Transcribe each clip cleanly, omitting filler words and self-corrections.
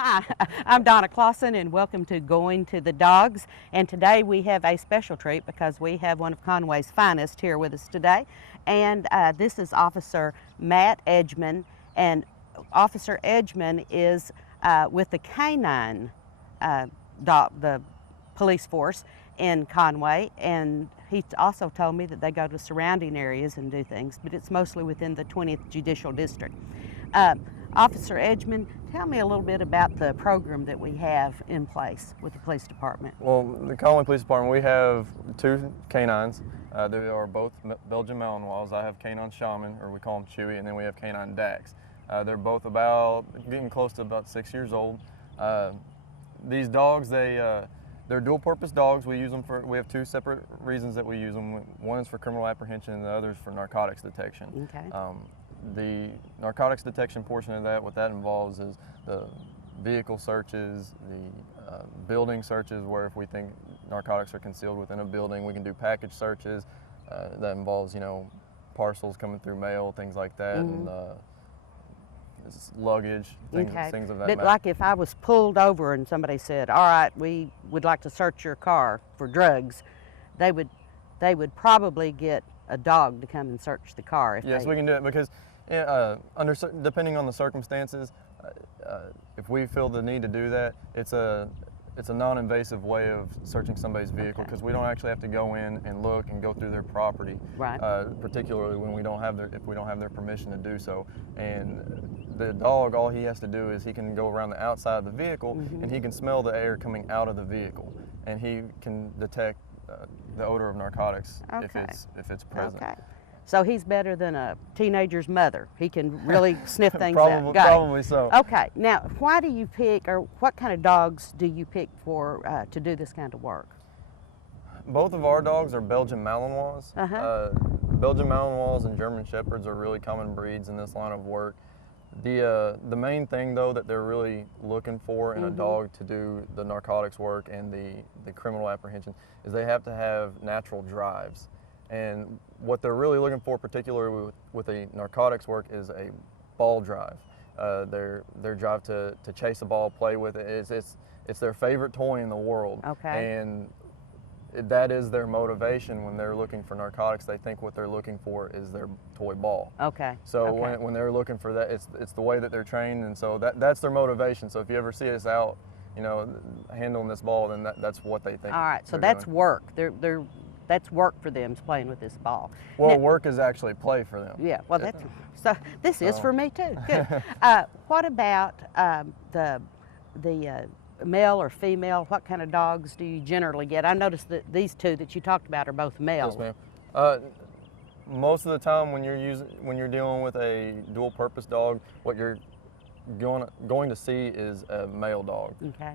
Hi, I'm Donna Clawson and welcome to Going to the Dogs. And today we have a special treat because we have one of Conway's finest here with us today. And this is Officer Matt Edgman. And Officer Edgman is with the Canine the police force in Conway. And he also told me that they go to surrounding areas and do things, but it's mostly within the 20th Judicial District. Officer Edgman, tell me a little bit about the program that we have in place with the police department. Well, the Conway Police Department, we have two canines. They are both Belgian Malinois. I have Canine Shaman, or we call them Chewy, and then we have Canine Dax. They're both getting close to about 6 years old. These dogs, they're dual-purpose dogs. We have two separate reasons that we use them. One is for criminal apprehension, and the other is for narcotics detection. Okay. The narcotics detection portion of that, what that involves is the vehicle searches, the building searches, where if we think narcotics are concealed within a building, we can do package searches. That involves, parcels coming through mail, things like that, and luggage, things of that But matter. like if I was pulled over and somebody said, all right, we would like to search your car for drugs, they would probably get a dog to come and search the car. Yes, we can do it because depending on the circumstances, if we feel the need to do that, it's a non-invasive way of searching somebody's vehicle, because we don't actually have to go in and look and go through their property, right? Particularly when if we don't have their permission to do so. And the dog, all he has to do is he can go around the outside of the vehicle and he can smell the air coming out of the vehicle, and he can detect the odor of narcotics if it's present. Okay. So he's better than a teenager's mother. He can really sniff things out. Probably so. Okay. Now, why do you pick, or what kind of dogs do you pick for to do this kind of work? Both of our dogs are Belgian Malinois. Belgian Malinois and German Shepherds are really common breeds in this line of work. The main thing, though, that they're really looking for in a dog to do the narcotics work and the criminal apprehension is they have to have natural drives. And what they're really looking for, particularly with a narcotics work, is a ball drive. Their drive to chase a ball, play with it. It's their favorite toy in the world. Okay. And that is their motivation when they're looking for narcotics. They think what they're looking for is their toy ball. Okay. So when they're looking for that, it's the way that they're trained, and so that's their motivation. So if you ever see us out, handling this ball, then that's what they think. All right. So that's doing. work. That's work for them, is playing with this ball. Well, now, work is actually play for them. Yeah. Well, this is for me too. Good. What about the male or female? What kind of dogs do you generally get? I noticed that these two that you talked about are both male. Yes, ma'am. Most of the time, when you're dealing with a dual-purpose dog, what you're going to see is a male dog. Okay.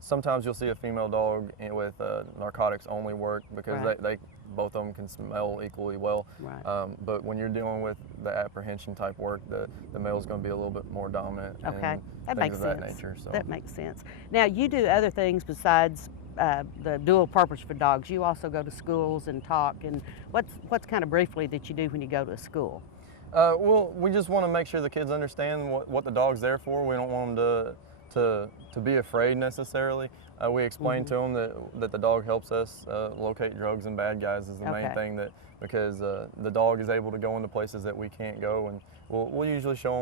Sometimes you'll see a female dog with narcotics only work, because they both of them can smell equally well. Right. But when you're dealing with the apprehension type work, the male's going to be a little bit more dominant. Okay, that things makes of sense. That nature. So. That makes sense. Now, you do other things besides the dual purpose for dogs. You also go to schools and talk. And what's kind of briefly that you do when you go to a school? Well, we just want to make sure the kids understand what the dog's there for. We don't want them to be afraid necessarily. We explain to them that the dog helps us locate drugs and bad guys is the main thing, because the dog is able to go into places that we can't go, and we'll usually show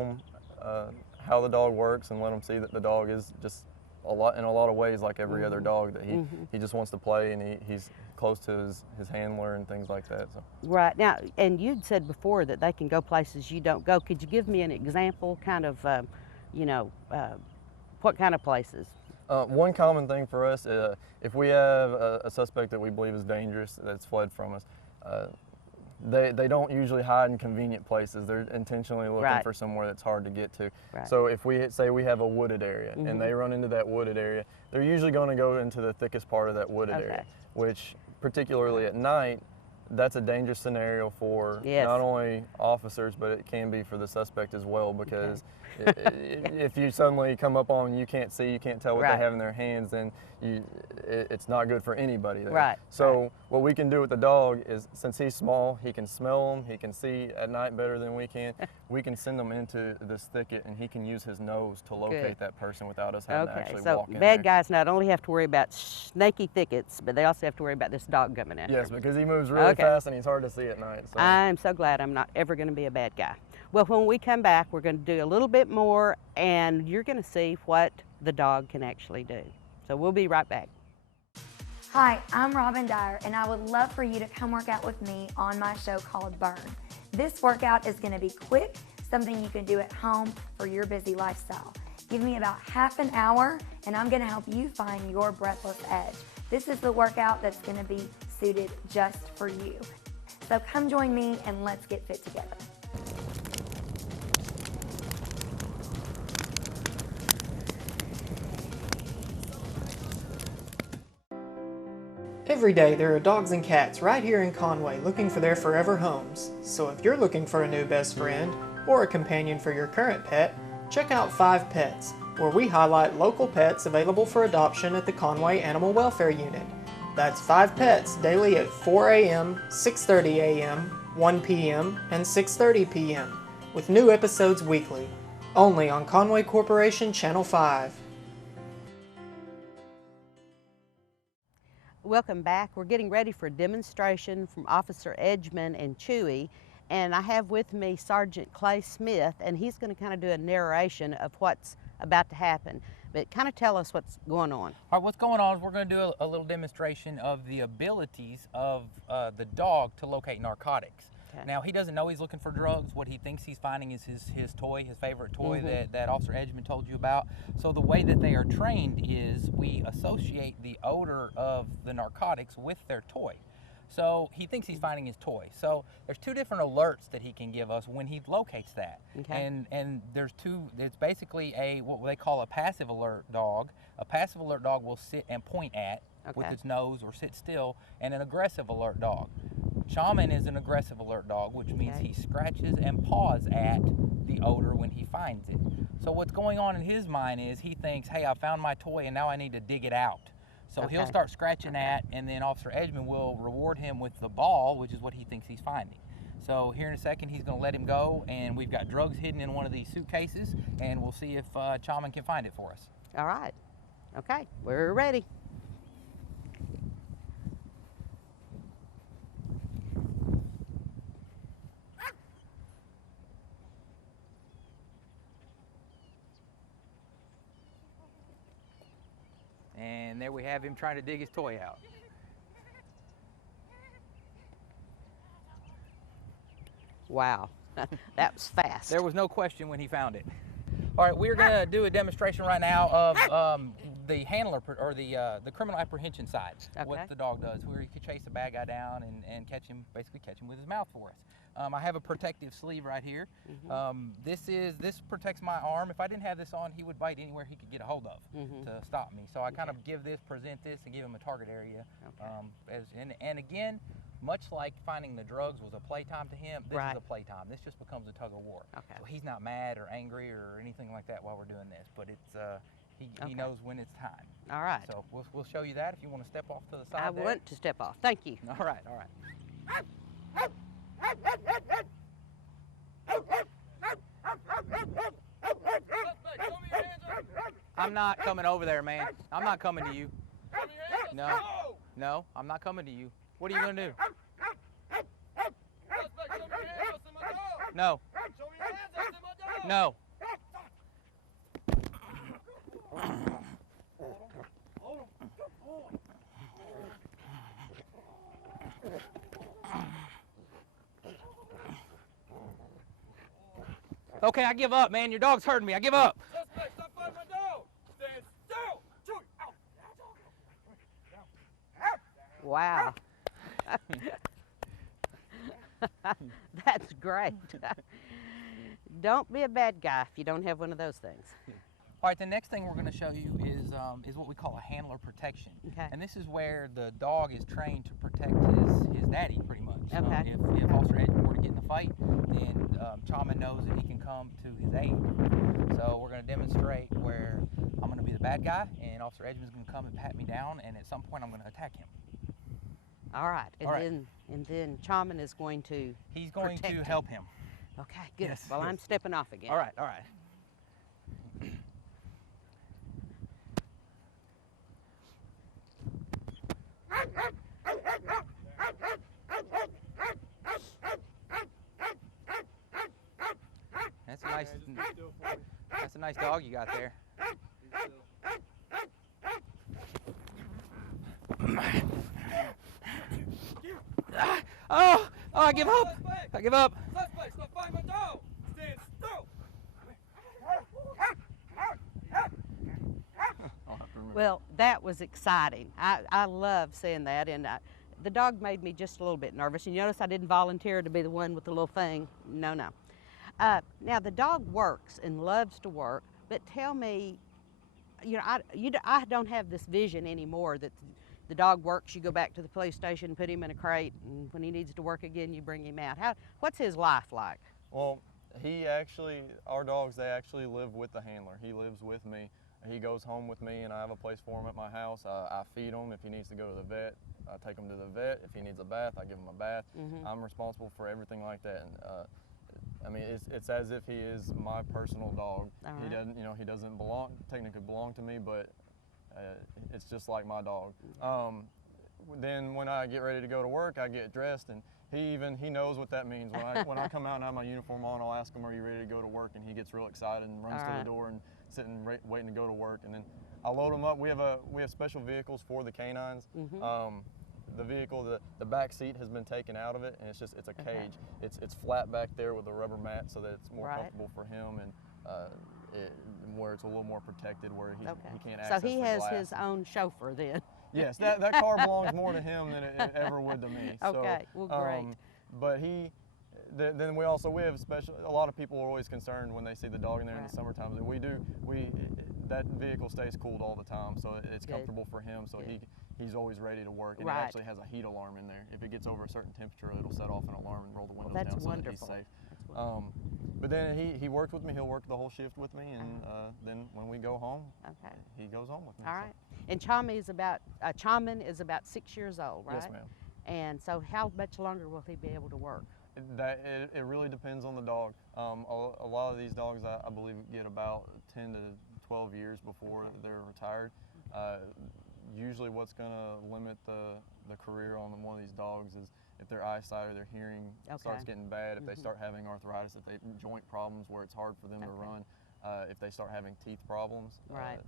them how the dog works and let them see that the dog is just in a lot of ways like every other dog, that he just wants to play, and he's close to his handler and things like that. So. Right. Now, and you'd said before that they can go places you don't go. Could you give me an example, kind of, what kind of places? One common thing for us, if we have a suspect that we believe is dangerous, that's fled from us, they don't usually hide in convenient places. They're intentionally looking for somewhere that's hard to get to. Right. So if we say we have a wooded area and they run into that wooded area, they're usually going to go into the thickest part of that wooded area, which particularly at night, that's a dangerous scenario for not only officers, but it can be for the suspect as well, because if you suddenly come up on them, you can't see, you can't tell what they have in their hands, then it's not good for anybody there. So what we can do with the dog is, since he's small, he can smell them, he can see at night better than we can send him into this thicket, and he can use his nose to locate that person without us having to actually walk in there. So bad guys not only have to worry about snaky thickets, but they also have to worry about this dog coming in. Yes, because he moves really fast and he's hard to see at night. So. I'm so glad I'm not ever going to be a bad guy. Well, when we come back, we're going to do a little bit more, and you're going to see what the dog can actually do. So we'll be right back. Hi, I'm Robin Dyer, and I would love for you to come work out with me on my show called Burn. This workout is going to be quick, something you can do at home for your busy lifestyle. Give me about half an hour, and I'm going to help you find your breathless edge. This is the workout that's going to be suited just for you. So come join me, and let's get fit together. Every day there are dogs and cats right here in Conway looking for their forever homes. So if you're looking for a new best friend or a companion for your current pet, check out 5 Pets, where we highlight local pets available for adoption at the Conway Animal Welfare Unit. That's 5 Pets daily at 4 a.m., 6:30 a.m., 1 p.m., and 6:30 p.m., with new episodes weekly, only on Conway Corporation Channel 5. Welcome back. We're getting ready for a demonstration from Officer Edgman and Chewy, and I have with me Sergeant Clay Smith, and he's going to kind of do a narration of what's about to happen. But kind of tell us what's going on. All right, what's going on is we're going to do a little demonstration of the abilities of the dog to locate narcotics. Now, he doesn't know he's looking for drugs. What he thinks he's finding is his toy, his favorite toy that Officer Edgman told you about. So the way that they are trained is we associate the odor of the narcotics with their toy. So he thinks he's finding his toy. So there's 2 different alerts that he can give us when he locates that. And there's 2, it's basically what they call a passive alert dog. A passive alert dog will sit and point at with its nose or sit still, and an aggressive alert dog. Shaman is an aggressive alert dog, which means he scratches and paws at the odor when he finds it. So what's going on in his mind is he thinks, hey, I found my toy and now I need to dig it out. So he'll start scratching at, and then Officer Edgman will reward him with the ball, which is what he thinks he's finding. So here in a second, he's going to let him go, and we've got drugs hidden in one of these suitcases, and we'll see if Shaman can find it for us. All right. Okay, we're ready. And there we have him trying to dig his toy out. Wow, that was fast. There was no question when he found it. All right, we're going to do a demonstration right now of the handler, or the criminal apprehension side. What the dog does, where he could chase a bad guy down and basically catch him with his mouth for us. I have a protective sleeve right here. This protects my arm. If I didn't have this on, he would bite anywhere he could get a hold of to stop me. So I kind of present this and give him a target area. And again, much like finding the drugs was a playtime to him, this is a playtime. This just becomes a tug of war. So he's not mad or angry or anything like that while we're doing this, but it's he knows when it's time. All right. So we'll show you that if you want to step off to the side. I want to step off. Thank you. All right, all right. I'm not coming over there, man. I'm not coming to you. No, no, I'm not coming to you. What are you gonna do? No. No. Okay, I give up, man. Your dog's hurting me. I give up. Suspect, stop fighting my dog. Stand still. Wow. That's great. Don't be a bad guy if you don't have one of those things. All right, the next thing we're going to show you is what we call a handler protection. Okay. And this is where the dog is trained to protect his daddy, pretty much. Okay. If Officer Edmund were to get in a fight, then Chaman knows that he can come to his aid. So we're going to demonstrate where I'm going to be the bad guy, and Officer Edmund's going to come and pat me down, and at some point I'm going to attack him. All right. And All right. then Chaman is going to He's going protect to him. help him. Okay, good. Yes, Well, yes. I'm stepping off again. All right, all right. That's a nice dog you got there. Oh, I give up. I give up. Suspect, stop fighting my dog! Stand still! Well, that was exciting. I love seeing that, and the dog made me just a little bit nervous. And you notice I didn't volunteer to be the one with the little thing. No, no. Now, the dog works and loves to work, but tell me, I don't have this vision anymore that the dog works, you go back to the police station, put him in a crate, and when he needs to work again, you bring him out. What's his life like? Well, our dogs, they actually live with the handler. He lives with me. He goes home with me, and I have a place for him at my house. I feed him. If he needs to go to the vet, I take him to the vet. If he needs a bath, I give him a bath. I'm responsible for everything like that. And I mean, it's as if he is my personal dog. He doesn't, he doesn't technically belong to me, but it's just like my dog. Then when I get ready to go to work, I get dressed, and he knows what that means. When I come out and have my uniform on, I'll ask him, "Are you ready to go to work?" And he gets real excited and runs to the door and sitting waiting to go to work. And then I load him up. We have special vehicles for the canines. The vehicle, the back seat has been taken out of it, and it's a cage. It's flat back there with a rubber mat so that it's more comfortable for him, and where it's a little more protected, where he can't access So he the has glass. his own chauffeur then. Yes, that car belongs more to him than it ever would to me. Okay, well, great. But then we have a lot of people are always concerned when they see the dog in there in the summertime. That vehicle stays cooled all the time, so it's comfortable for him. So he's always ready to work, and it actually has a heat alarm in there. If it gets over a certain temperature, it'll set off an alarm and roll the windows down so that he's safe. But then he works with me. He'll work the whole shift with me, and then when we go home, he goes home with me. All right. And Chaman is about 6 years old, right? Yes, ma'am. And so how much longer will he be able to work? It really depends on the dog. A lot of these dogs, I believe, get about 10 to 12 years before they're retired. Usually what's going to limit the career on one of these dogs is if their eyesight or their hearing starts getting bad, if they start having arthritis, if they joint problems where it's hard for them to run, if they start having teeth problems,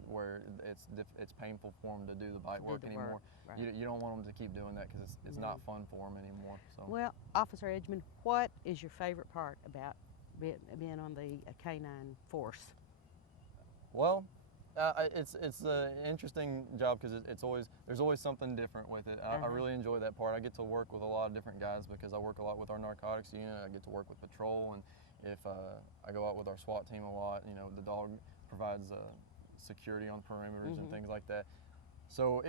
where it's painful for them to do the bite work anymore. You don't want them to keep doing that because it's not fun for them anymore. So. Well, Officer Edgman, what is your favorite part about being on the canine force? Well, it's an interesting job because there's always something different with it. I really enjoy that part. I get to work with a lot of different guys because I work a lot with our narcotics unit. I get to work with patrol, and if I go out with our SWAT team a lot, the dog provides security on perimeters and things like that. So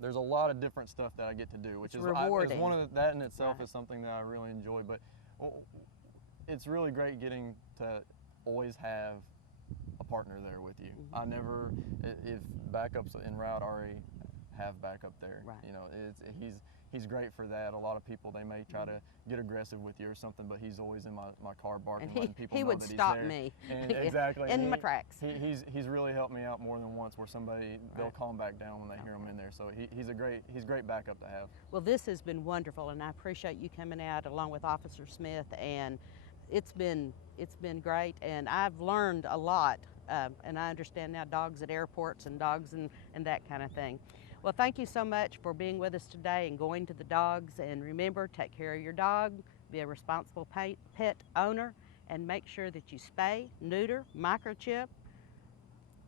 there's a lot of different stuff that I get to do, which is rewarding. That in itself is something that I really enjoy. But it's really great getting to always have a partner there with you. I never, if backups en route, already have backup there. He's great for that. A lot of people, they may try to get aggressive with you or something, but he's always in my car barking, letting people know that he's there. He would stop me. And exactly. In my tracks. He's really helped me out more than once where they'll calm back down when they hear him in there. So he's great backup to have. Well, this has been wonderful, and I appreciate you coming out along with Officer Smith, and it's been great, and I've learned a lot, and I understand now dogs at airports and dogs and that kind of thing. Well, thank you so much for being with us today and going to the dogs, and remember, take care of your dog, be a responsible pet owner, and make sure that you spay, neuter, microchip,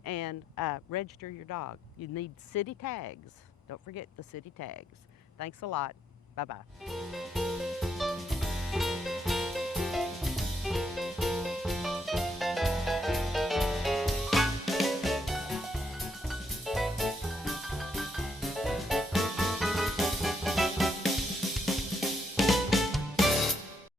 and register your dog. You need city tags. Don't forget the city tags. Thanks a lot. Bye-bye.